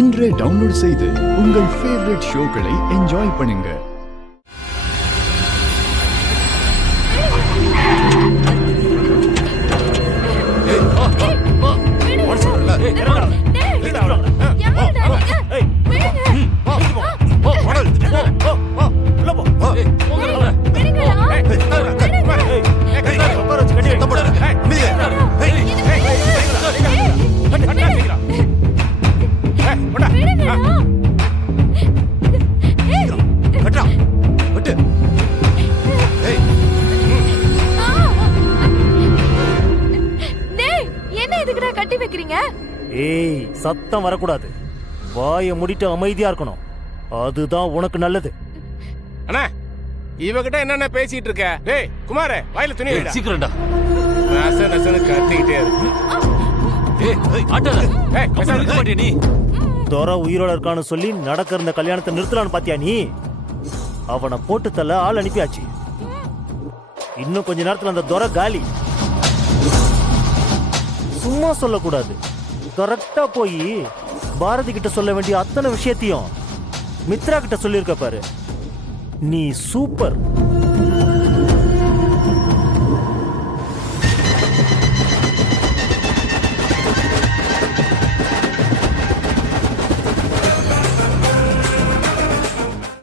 இன்றே டவுன்லோட் செய்து உங்கள் ஃபேவரட் ஷோக்களை என்ஜாய் பண்ணுங்க. ஏய், சத்தம் வரக்கூடாது. வாயை மூடிட்டு அமைதியா இருக்கணும். அதுதான் உனக்கு நல்லது. அண்ணா, இவகிட்ட என்னென்ன பேசிட்டு இருக்க? டேய் குமாரே, வாயில துணி வைடா. சீக்கிரம்டா. நசனு கத்திக்கிட்டே இருக்கு. ஏய் ஆட்டல. ஏய் கம்முனு இருக்க மாட்டியா நீ? தோர உயிரோட இருக்கான்னு சொல்லி நடக்கிற இந்த கல்யாணத்தை நிறுத்தலான்னு பாத்தியா நீ? அவனை போட்டு தள்ள ஆள் அனுப்பியாச்சு. இன்னும் கொஞ்ச நேரத்துல அந்த துரை காலி. சும்மா சொல்லக்கூடாது. கரெக்டா போய் பாரதி கிட்ட சொல்ல வேண்டிய அத்தனை விஷயத்தையும் மித்ரா கிட்ட சொல்லியிருக்க பாரு. நீ சூப்பர்.